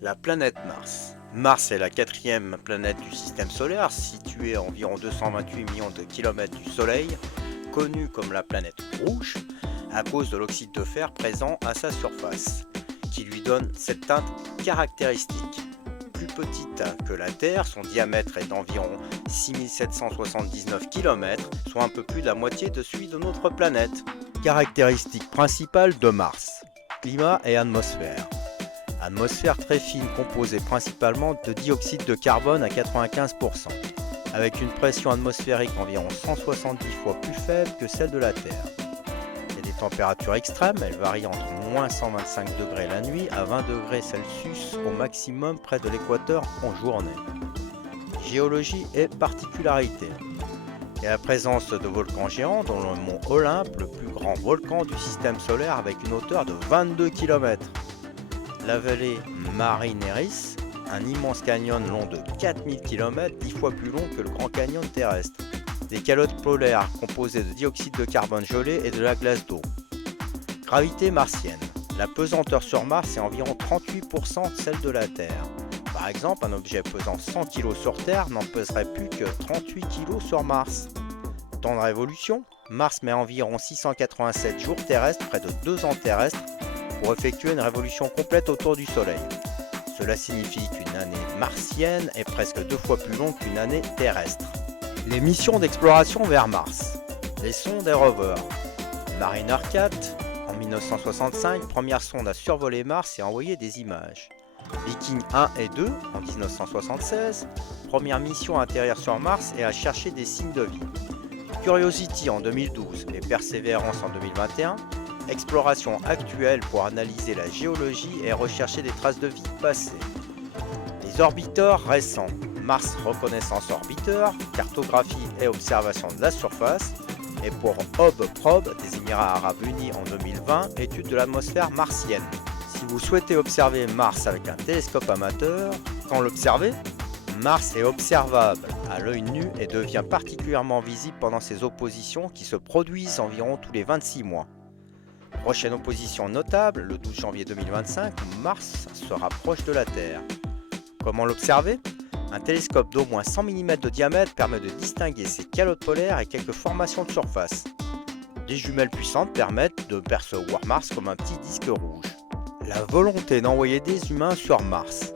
La planète Mars. Mars est la quatrième planète du système solaire, située à environ 228 millions de kilomètres du Soleil, connue comme la planète rouge, à cause de l'oxyde de fer présent à sa surface, qui lui donne cette teinte caractéristique. Plus petite que la Terre, son diamètre est d'environ 6779 km, soit un peu plus de la moitié de celui de notre planète. Caractéristiques principales de Mars. Climat et atmosphère. Atmosphère très fine composée principalement de dioxyde de carbone à 95%, avec une pression atmosphérique environ 170 fois plus faible que celle de la Terre. Il y a des températures extrêmes, elles varient entre moins 125 degrés la nuit à 20 degrés Celsius au maximum près de l'équateur en journée. Géologie et particularités. Il y a la présence de volcans géants dont le mont Olympe, le plus grand volcan du système solaire avec une hauteur de 22 km. La vallée Marineris, un immense canyon long de 4000 km, 10 fois plus long que le Grand Canyon terrestre. Des calottes polaires composées de dioxyde de carbone gelé et de la glace d'eau. Gravité martienne. La pesanteur sur Mars est environ 38% de celle de la Terre. Par exemple, un objet pesant 100 kg sur Terre n'en pèserait plus que 38 kg sur Mars. Temps de révolution, Mars met environ 687 jours terrestres, près de 2 ans terrestres, pour effectuer une révolution complète autour du Soleil. Cela signifie qu'une année martienne est presque 2 fois plus longue qu'une année terrestre. Les missions d'exploration vers Mars. Les sondes et rovers. Mariner 4, en 1965, première sonde à survoler Mars et à envoyer des images. Viking 1 et 2, en 1976, première mission à atterrir sur Mars et à chercher des signes de vie. Curiosity en 2012 et Perseverance en 2021, exploration actuelle pour analyser la géologie et rechercher des traces de vie passées. Les orbiteurs récents. Mars Reconnaissance Orbiteur, cartographie et observation de la surface, et pour Probe des Émirats Arabes Unis en 2020, étude de l'atmosphère martienne. Si vous souhaitez observer Mars avec un télescope amateur, quand l'observer, Mars est observable à l'œil nu et devient particulièrement visible pendant ses oppositions qui se produisent environ tous les 26 mois. Prochaine opposition notable, le 12 janvier 2025, où Mars se rapproche de la Terre. Comment l'observer ? Un télescope d'au moins 100 mm de diamètre permet de distinguer ses calottes polaires et quelques formations de surface. Des jumelles puissantes permettent de percevoir Mars comme un petit disque rouge. La volonté d'envoyer des humains sur Mars.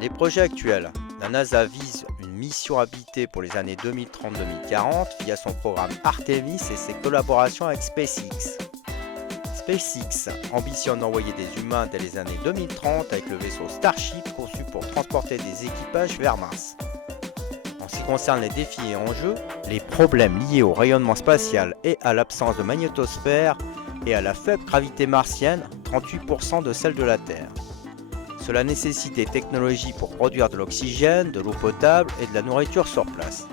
Les projets actuels. La NASA vise une mission habitée pour les années 2030-2040 via son programme Artemis et ses collaborations avec SpaceX. SpaceX ambitionne d'envoyer des humains dès les années 2030 avec le vaisseau Starship conçu pour transporter des équipages vers Mars. En ce qui concerne les défis et enjeux, les problèmes liés au rayonnement spatial et à l'absence de magnétosphère et à la faible gravité martienne, 38% de celle de la Terre. Cela nécessite des technologies pour produire de l'oxygène, de l'eau potable et de la nourriture sur place.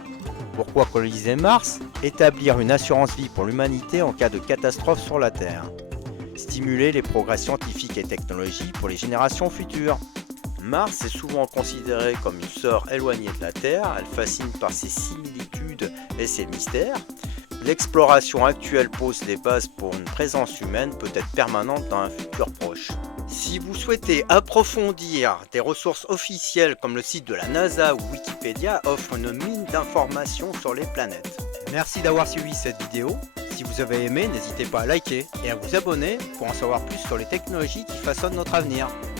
Pourquoi coloniser Mars ? Établir une assurance vie pour l'humanité en cas de catastrophe sur la Terre. Stimuler les progrès scientifiques et technologiques pour les générations futures. Mars est souvent considérée comme une sœur éloignée de la Terre, elle fascine par ses similitudes et ses mystères. L'exploration actuelle pose les bases pour une présence humaine peut-être permanente dans un futur proche. Si vous souhaitez approfondir, des ressources officielles comme le site de la NASA ou Wikipédia offrent une mine d'informations sur les planètes. Merci d'avoir suivi cette vidéo. Si vous avez aimé, n'hésitez pas à liker et à vous abonner pour en savoir plus sur les technologies qui façonnent notre avenir.